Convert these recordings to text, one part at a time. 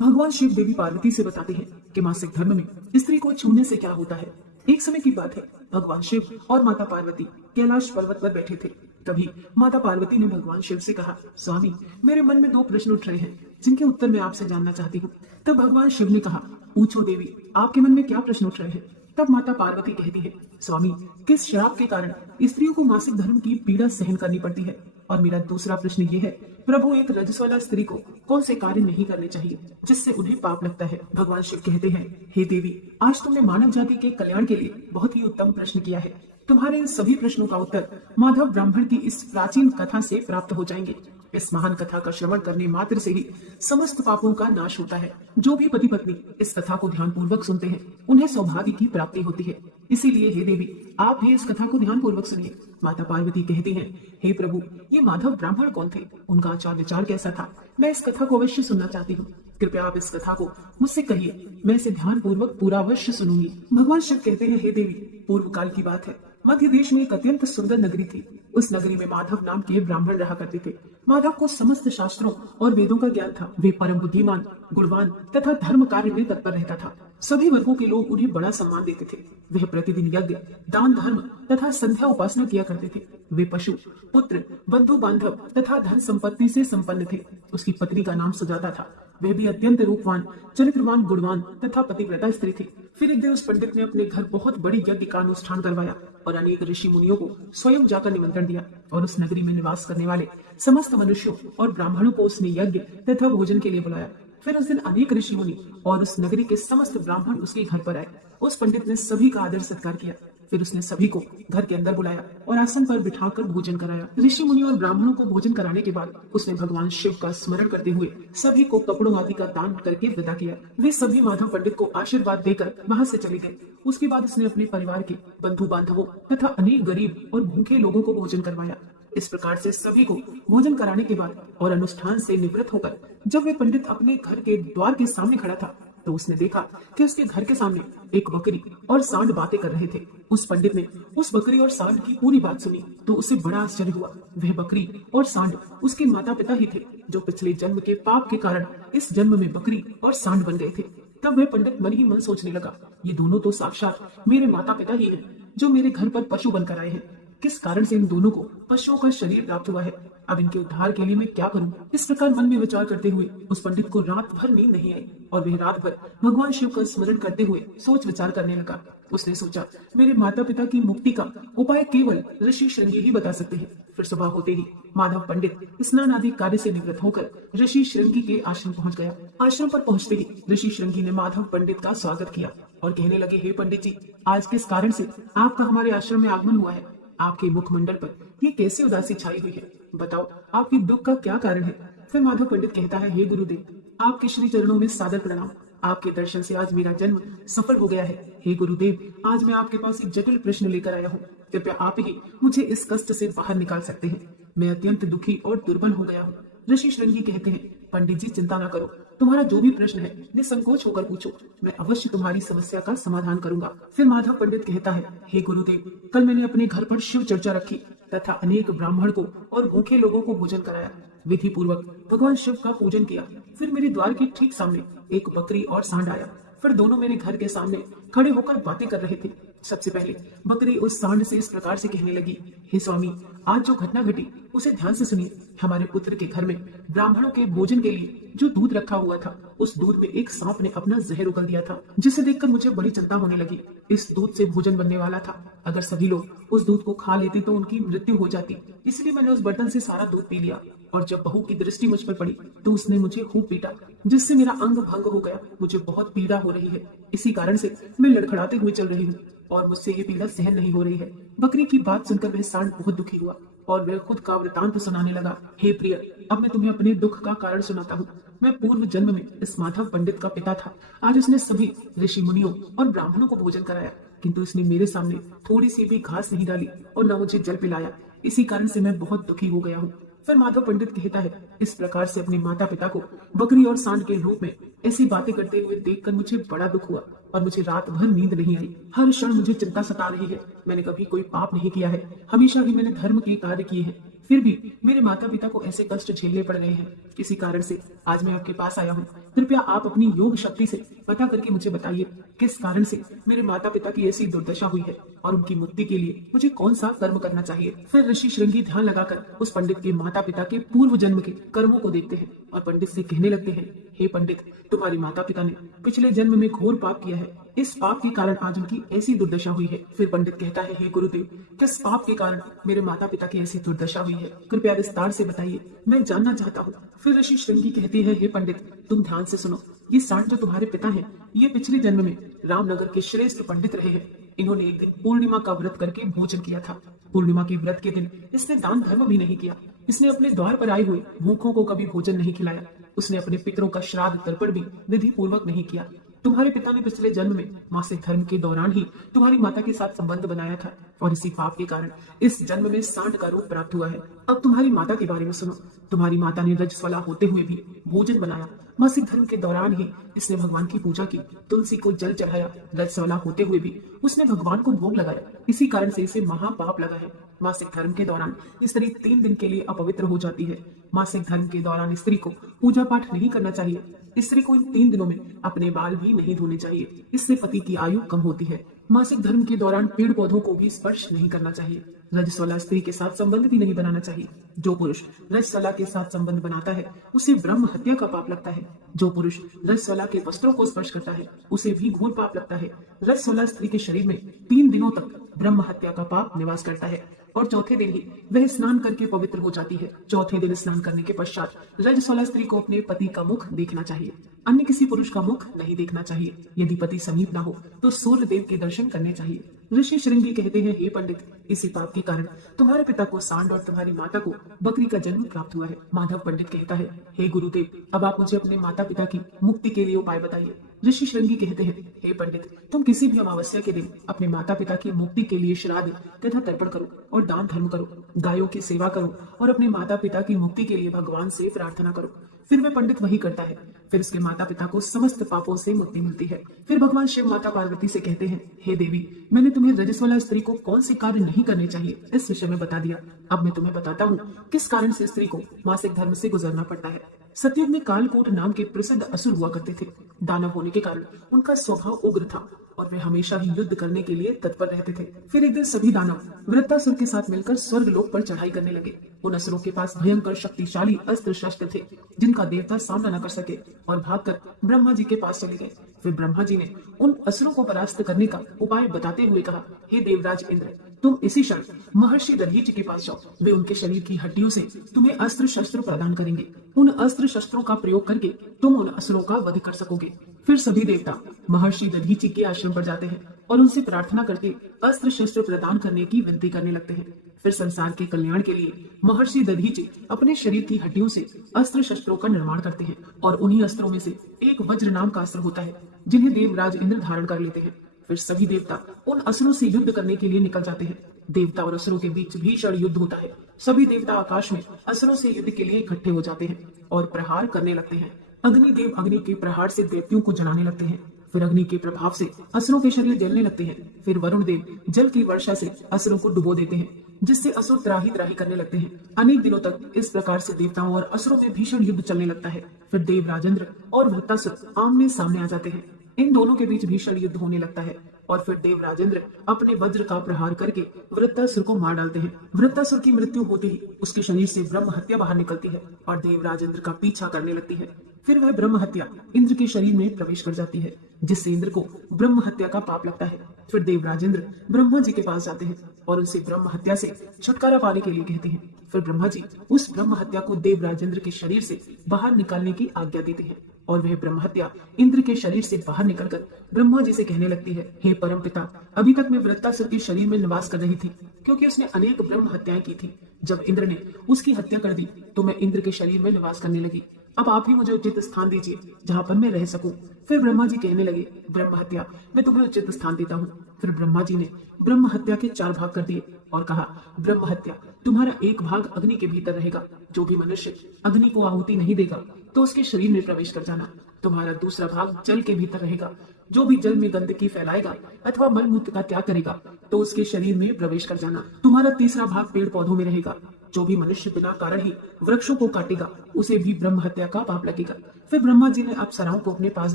भगवान शिव देवी पार्वती से बताते हैं कि मासिक धर्म में स्त्री को छूने से क्या होता है। एक समय की बात है, भगवान शिव और माता पार्वती कैलाश पर्वत पर बैठे थे। तभी माता पार्वती ने भगवान शिव से कहा, स्वामी, मेरे मन में दो प्रश्न उठ रहे हैं जिनके उत्तर मैं आपसे जानना चाहती हूँ। तब भगवान शिव ने कहा, पूछो देवी, आपके मन में क्या प्रश्न उठ रहे हैं। तब माता पार्वती कहती है, स्वामी, किस श्राप के कारण स्त्रियों को मासिक धर्म की पीड़ा सहन करनी पड़ती है। और मेरा दूसरा प्रश्न ये है, प्रभु, एक रजस्वला स्त्री को कौन से कार्य नहीं करने चाहिए जिससे उन्हें पाप लगता है। भगवान शिव कहते हैं, हे देवी, आज तुमने मानव जाति के कल्याण के लिए बहुत ही उत्तम प्रश्न किया है। तुम्हारे इन सभी प्रश्नों का उत्तर माधव ब्राह्मण की इस प्राचीन कथा से प्राप्त हो जाएंगे। इस महान कथा का श्रवण करने मात्र से ही समस्त पापों का नाश होता है। जो भी पति पत्नी इस कथा को ध्यान पूर्वक सुनते हैं, उन्हें सौभाग्य की प्राप्ति होती है। इसीलिए हे देवी, आप भी इस कथा को ध्यान पूर्वक सुनिए। माता पार्वती कहती हैं, हे प्रभु, ये माधव ब्राह्मण कौन थे, उनका आचार विचार कैसा था, मैं इस कथा को अवश्य सुनना चाहती हूँ। कृपया आप इस कथा को मुझसे कहिए, मैं इसे ध्यान पूर्वक पूरा अवश्य सुनूंगी। भगवान शिव कहते हैं, हे देवी, पूर्व काल की बात है। मध्य देश में एक अत्यंत सुंदर नगरी थी। उस नगरी में माधव नाम के ब्राह्मण रहा करते थे। माधव को समस्त शास्त्रों और वेदों का ज्ञान था। वे परम बुद्धिमान, गुणवान तथा धर्म कार्य में तत्पर रहता था। सभी वर्गों के लोग उन्हें बड़ा सम्मान देते थे। वह प्रतिदिन यज्ञ, दान, धर्म तथा संध्या उपासना किया करते थे। वे पशु, पुत्र, बंधु बांधव तथा धन संपत्ति से संपन्न थे। उसकी पत्नी का नाम सुजाता था। वह भी अत्यंत रूपवान, चरित्रवान, गुणवान तथा पतिव्रता स्त्री थी। फिर एक दिन उस पंडित ने अपने घर बहुत बड़ी यज्ञ का अनुष्ठान करवाया और अनेक ऋषि मुनियों को स्वयं जाकर निमंत्रण दिया। और उस नगरी में निवास करने वाले समस्त मनुष्यों और ब्राह्मणों को उसने यज्ञ तथा भोजन के लिए बुलाया। फिर उस दिन अनेक ऋषि मुनि और उस नगरी के समस्त ब्राह्मण उसके घर पर आए। उस पंडित ने सभी का आदर सत्कार किया। फिर उसने सभी को घर के अंदर बुलाया और आसन पर बिठाकर भोजन कराया। ऋषि मुनि और ब्राह्मणों को भोजन कराने के बाद उसने भगवान शिव का स्मरण करते हुए सभी को कपड़ों आदि का दान करके विदा किया। वे सभी माधव पंडित को आशीर्वाद देकर वहां से चले गए। उसके बाद उसने अपने परिवार के बंधु बांधवों तथा अनेक गरीब और भूखे लोगों को भोजन करवाया। इस प्रकार से सभी को भोजन कराने के बाद और अनुष्ठान से निवृत्त होकर जब वे पंडित अपने घर के द्वार के सामने खड़ा था, तो उसने देखा कि उसके घर के सामने एक बकरी और सांड बातें कर रहे थे। उस पंडित ने उस बकरी और सांड की पूरी बात सुनी तो उसे बड़ा आश्चर्य हुआ। वह बकरी और सांड उसके माता पिता ही थे, जो पिछले जन्म के पाप के कारण इस जन्म में बकरी और सांड बन गए थे। तब वह पंडित मन ही मन सोचने लगा, ये दोनों तो साक्षात मेरे माता पिता ही हैं, जो मेरे घर पर पशु बनकर आए हैं। किस कारण से इन दोनों को पशुओं का शरीर प्राप्त हुआ है। अब इनके उद्धार के लिए मैं क्या करूं। इस प्रकार मन में विचार करते हुए उस पंडित को रात भर नींद नहीं आई और वह रात भर भगवान शिव का स्मरण करते हुए सोच विचार करने लगा। उसने सोचा, मेरे माता पिता की मुक्ति का उपाय केवल ऋषि श्रृंगी ही बता सकते हैं। फिर सुबह होते ही माधव पंडित स्नान आदि कार्य से निवृत्त होकर ऋषि श्रृंगी के आश्रम पहुंच गया। आश्रम पर पहुंचते ही ऋषि श्रृंगी ने माधव पंडित का स्वागत किया और कहने लगे, हे पंडित जी, आज किस कारण से आपका हमारे आश्रम में आगमन हुआ है। आपके मुखमंडल पर ये कैसी उदासी छाई हुई है, बताओ आपके दुख का क्या कारण है। फिर माधव पंडित कहता है, हे गुरुदेव, आपके श्री चरणों में सादर प्रणाम। आपके दर्शन से आज मेरा जन्म सफल हो गया है। हे गुरुदेव, आज मैं आपके पास एक जटिल प्रश्न लेकर आया हूँ। कृपया आप ही मुझे इस कष्ट से बाहर निकाल सकते हैं। मैं अत्यंत दुखी और दुर्बल हो गया हूँ। ऋषि श्रृंगी कहते हैं, पंडित जी, चिंता न करो, तुम्हारा जो भी प्रश्न है निसंकोच होकर पूछो, मैं अवश्य तुम्हारी समस्या का समाधान करूंगा। फिर माधव पंडित कहता है, हे गुरुदेव, कल मैंने अपने घर पर शिव चर्चा रखी तथा अनेक ब्राह्मण को और भूखे लोगों को भोजन कराया। विधि पूर्वक भगवान शिव का पूजन किया। फिर मेरे द्वार के ठीक सामने एक बकरी और सांड आया। फिर दोनों मेरे घर के सामने खड़े होकर बातें कर रहे थे। सबसे पहले बकरी उस सांड से इस प्रकार से कहने लगी, हे स्वामी, आज जो घटना घटी उसे ध्यान से सुनिए। हमारे पुत्र के घर में ब्राह्मणों के भोजन के लिए जो दूध रखा हुआ था, उस दूध में एक सांप ने अपना जहर उगल दिया था, जिसे देखकर मुझे बड़ी चिंता होने लगी। इस दूध से भोजन बनने वाला था। अगर सभी लोग उस दूध को खा लेते तो उनकी मृत्यु हो जाती। इसलिए मैंने उस बर्तन से सारा दूध पी लिया और जब बहू की दृष्टि मुझ पर पड़ी तो उसने मुझे खूब पीटा, जिससे मेरा अंग भंग हो गया। मुझे बहुत पीड़ा हो रही है। इसी कारण से मैं लड़खड़ाते हुए चल रही हूँ और मुझसे ये पीड़ा सहन नहीं हो रही है। बकरी की बात सुनकर वह सांड बहुत दुखी हुआ और वह खुद का वृतांत सुनाने लगा। हे प्रिय, अब मैं तुम्हें अपने दुख का कारण सुनाता हूँ। मैं पूर्व जन्म में इस माधव पंडित का पिता था। आज उसने सभी ऋषि मुनियों और ब्राह्मणों को भोजन कराया, किंतु इसने मेरे सामने थोड़ी सी भी घास नहीं डाली और न मुझे जल पिलाया। इसी कारण से मैं बहुत दुखी हो गया हूँ। फिर माधव पंडित कहता है, इस प्रकार से अपने माता पिता को बकरी और सांड के रूप में ऐसी बातें करते हुए देखकर मुझे बड़ा दुख हुआ और मुझे रात भर नींद नहीं आई। हर क्षण मुझे चिंता सता रही है। मैंने कभी कोई पाप नहीं किया है, हमेशा ही मैंने धर्म के कार्य किए हैं। फिर भी मेरे माता पिता को ऐसे कष्ट झेलने पड़ रहे हैं। किसी कारण से आज मैं आपके पास आया हूँ। कृपया आप अपनी योग शक्ति से पता करके मुझे बताइए किस कारण से मेरे माता पिता की ऐसी दुर्दशा हुई है और उनकी मुक्ति के लिए मुझे कौन सा कर्म करना चाहिए। फिर ऋषि श्रृंगी ध्यान लगाकर उस पंडित के माता पिता के पूर्व जन्म के कर्मों को देखते हैं और पंडित से कहने लगते हैं, हे पंडित, तुम्हारे माता पिता ने पिछले जन्म में घोर पाप किया है। इस पाप के कारण आज उनकी ऐसी दुर्दशा हुई है। फिर पंडित कहता है, हे गुरुदेव, किस पाप के कारण मेरे माता पिता की ऐसी दुर्दशा हुई है? कृपया विस्तार से बताइए, मैं जानना चाहता हूँ। फिर ऋषि श्रृंगी कहती है, हे पंडित, तुम ध्यान से सुनो। ये सांड जो तुम्हारे पिता हैं, ये पिछले जन्म में रामनगर के श्रेष्ठ पंडित रहे हैं। इन्होंने एक दिन पूर्णिमा का व्रत करके भोजन किया था। पूर्णिमा के व्रत के दिन इसने दान धर्म भी नहीं किया। इसने अपने द्वार पर आए हुए भूखों को कभी भोजन नहीं खिलाया। उसने अपने पितरों का श्राद्ध तर्पण भी विधि पूर्वक नहीं किया। तुम्हारे पिता ने पिछले जन्म में मासिक धर्म के दौरान ही तुम्हारी माता के साथ संबंध बनाया था और इसी पाप के कारण इस जन्म में सांड का रूप प्राप्त हुआ है। अब तुम्हारी माता के बारे में सुनो। तुम्हारी माता ने रजस्वला होते हुए भी भोजन बनाया। मासिक धर्म के दौरान ही इसने भगवान की पूजा की, तुलसी को जल चढ़ाया। रजस्वला होते हुए भी उसने भगवान को भोग लगाया। इसी कारण से इसे महापाप लगा है। मासिक धर्म के दौरान स्त्री 3 दिन के लिए अपवित्र हो जाती है। मासिक धर्म के दौरान स्त्री को पूजा पाठ नहीं करना चाहिए। स्त्री को इन 3 दिनों में अपने बाल भी नहीं धोने चाहिए, इससे पति की आयु कम होती है। मासिक धर्म के दौरान पेड़ पौधों को भी स्पर्श नहीं करना चाहिए। रजस्वला स्त्री के साथ संबंध भी नहीं बनाना चाहिए। जो पुरुष रजस्वला के साथ संबंध बनाता है उसे ब्रह्म हत्या का पाप लगता है। जो पुरुष रजस्वला के वस्त्रों को स्पर्श करता है उसे भी घोर पाप लगता है। रजस्वला स्त्री के शरीर में 3 दिनों तक ब्रह्म हत्या का पाप निवास करता है और चौथे दिन ही वह स्नान करके पवित्र हो जाती है। चौथे दिन स्नान करने के पश्चात रजस्वला स्त्री को अपने पति का मुख देखना चाहिए, अन्य किसी पुरुष का मुख नहीं देखना चाहिए। यदि पति समीप न हो तो सूर्य देव के दर्शन करने चाहिए। ऋषि श्रृंगी कहते हैं, हे पंडित, इसी पाप के कारण तुम्हारे पिता को सांड और तुम्हारी माता को बकरी का जन्म प्राप्त हुआ है। माधव पंडित कहता है, हे गुरुदेव, अब आप मुझे अपने माता पिता की मुक्ति के लिए उपाय बताइए। ऋषि श्रृंगी कहते हैं, हे पंडित, तुम किसी भी अमावस्या के दिन अपने माता पिता की मुक्ति के लिए श्राद्ध तथा तर्पण करो और दान धर्म करो, गायों की सेवा करो और अपने माता पिता की मुक्ति के लिए भगवान से प्रार्थना करो। फिर वह पंडित वही करता है। फिर उसके माता पिता को समस्त पापों से मुक्ति मिलती है। फिर भगवान शिव माता पार्वती से कहते हैं, हे देवी, मैंने तुम्हें रजस्वला स्त्री को कौन से कार्य नहीं करने चाहिए इस विषय में बता दिया। अब मैं तुम्हें बताता हूँ किस कारण से स्त्री को मासिक धर्म से गुजरना पड़ता है। सतयुग में कालकूट नाम के प्रसिद्ध असुर हुआ करते थे। दानव होने के कारण उनका स्वभाव उग्र था और वे हमेशा ही युद्ध करने के लिए तत्पर रहते थे। फिर एक दिन सभी दानव वृत्तासुर के साथ मिलकर स्वर्ग लोक पर चढ़ाई करने लगे। उन असुरों के पास भयंकर शक्तिशाली अस्त्र शस्त्र थे जिनका देवता सामना न कर सके और भागकर ब्रह्मा जी के पास चले गए। फिर ब्रह्मा जी ने उन असुरों को परास्त करने का उपाय बताते हुए कहा, हे देवराज इंद्र, तुम इसी क्षण महर्षि दधीचि के पास जाओ। वे उनके शरीर की हड्डियों से तुम्हें अस्त्र शस्त्र प्रदान करेंगे। उन अस्त्र शस्त्रों का प्रयोग करके तुम उन असुरों का वध कर सकोगे। फिर सभी देवता महर्षि दधीचि के आश्रम पर जाते हैं और उनसे प्रार्थना करके अस्त्र शस्त्र प्रदान करने की विनती करने लगते हैं। फिर संसार के कल्याण के लिए महर्षि दधीचि अपने शरीर की हड्डियों से अस्त्र शस्त्रों का निर्माण करते हैं और उन्हीं अस्त्रों में से एक वज्र नाम का अस्त्र होता है जिन्हें देवराज इंद्र धारण कर लेते हैं। फिर सभी देवता उन असुरों से युद्ध करने के लिए निकल जाते हैं। देवता और असुरों के बीच भीषण युद्ध होता है। सभी देवता आकाश में असुरों से युद्ध के लिए इकट्ठे हो जाते हैं और प्रहार करने लगते हैं। अग्निदेव अग्नि के प्रहार से दैत्यों को जलाने लगते हैं। फिर अग्नि के प्रभाव से असुरों के शरीर जलने लगते हैं। फिर वरुण देव जल की वर्षा से असुरों को डुबो देते हैं जिससे असुर त्राही त्राही करने लगते हैं। अनेक दिनों तक इस प्रकार से देवताओं और असुरों में भीषण युद्ध चलने लगता है। फिर देव राजेंद्र और वृत्तासुर आमने सामने आ जाते हैं। इन दोनों के बीच भीषण युद्ध होने लगता है और फिर देव राजेंद्र अपने वज्र का प्रहार करके वृत्तासुर को मार डालते हैं। वृत्तासुर की मृत्यु होते ही उसके शरीर से ब्रह्म हत्या बाहर निकलती है और देव राजेंद्र का पीछा करने लगती है। फिर वह ब्रह्म हत्या इंद्र के शरीर में प्रवेश कर जाती है जिससे इंद्र को ब्रह्म हत्या का पाप लगता है। फिर देव राजेंद्र ब्रह्मा जी के पास जाते हैं और उनसे ब्रह्म हत्या से छुटकारा पाने के लिए कहते हैं। फिर ब्रह्मा जी उस ब्रह्म हत्या को देव राजेंद्र के शरीर से बाहर निकालने की आज्ञा देते हैं और वह ब्रह्म हत्या इंद्र के शरीर से बाहर निकलकर ब्रह्मा जी से कहने लगती है, हे परम पिता, अभी तक मैं वृत्तासुर के शरीर में निवास कर रही थी क्योंकि उसने अनेक ब्रह्म हत्याएं की थी। जब इंद्र ने उसकी हत्या कर दी तो मैं इंद्र के शरीर में निवास करने लगी। अब आप ही मुझे उचित स्थान दीजिए जहाँ पर मैं रह सकूं। फिर ब्रह्मा जी कहने लगे, ब्रह्म हत्या, मैं तुम्हें उचित स्थान देता हूँ। फिर ब्रह्मा जी ने ब्रह्म हत्या के 4 भाग कर दिए और कहा, ब्रह्म हत्या, तुम्हारा एक भाग अग्नि के भीतर रहेगा। जो भी मनुष्य अग्नि को आहुति नहीं देगा तो उसके शरीर में प्रवेश कर जाना। तुम्हारा दूसरा भाग जल के भीतर रहेगा। जो भी जल में गंदगी फैलाएगा अथवा मल मूत्र का त्याग करेगा तो उसके शरीर में प्रवेश कर जाना। तुम्हारा तीसरा भाग पेड़ पौधों में रहेगा जो भी मनुष्य बिना कारण ही वृक्षों को काटेगा उसे भी ब्रह्म हत्या का पाप लगेगा। फिर ब्रह्मा जी ने अप्सराओं को अपने पास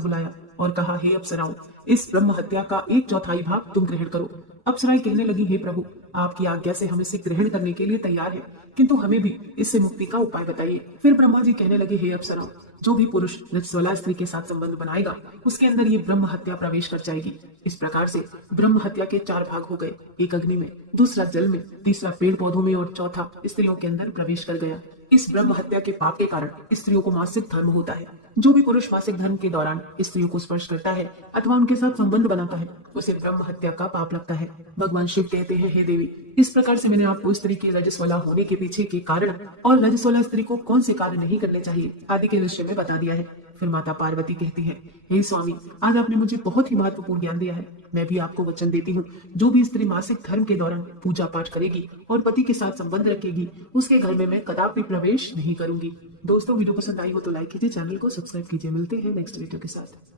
बुलाया और कहा, हे अप्सराओं, इस ब्रह्म हत्या का 1/4 भाग तुम ग्रहण करो। अप्सराएं कहने लगी, हे प्रभु, आपकी आज्ञा से हम इसे ग्रहण करने के लिए तैयार हैं, किंतु हमें भी इससे मुक्ति का उपाय बताइए। फिर ब्रह्मा जी कहने लगे, हे अप्सराओं, जो भी पुरुष रजस्वला स्त्री के साथ संबंध बनाएगा उसके अंदर ये ब्रह्म हत्या प्रवेश कर जाएगी। इस प्रकार से ब्रह्म हत्या के 4 भाग हो गए, एक अग्नि में, दूसरा जल में, तीसरा पेड़ पौधों में और चौथा स्त्रियों के अंदर प्रवेश कर गया। इस ब्रह्म हत्या के पाप के कारण स्त्रियों को मासिक धर्म होता है। जो भी पुरुष मासिक धर्म के दौरान स्त्रियों को स्पर्श करता है अथवा उनके साथ संबंध बनाता है उसे ब्रह्म हत्या का पाप लगता है। भगवान शिव कहते हैं, हे देवी, इस प्रकार से मैंने आपको स्त्री के रजस्वला होने के पीछे के कारण और रजस्वला स्त्री को कौन से कार्य नहीं करने चाहिए आदि के विषय में बता दिया है। फिर माता पार्वती कहती है, हे स्वामी, आज आपने मुझे बहुत ही महत्वपूर्ण ज्ञान दिया है। मैं भी आपको वचन देती हूँ, जो भी स्त्री मासिक धर्म के दौरान पूजा पाठ करेगी और पति के साथ संबंध रखेगी उसके घर में मैं कदापि प्रवेश नहीं करूंगी। दोस्तों, वीडियो पसंद आई हो तो लाइक कीजिए, चैनल को सब्सक्राइब कीजिए। मिलते हैं नेक्स्ट वीडियो के साथ।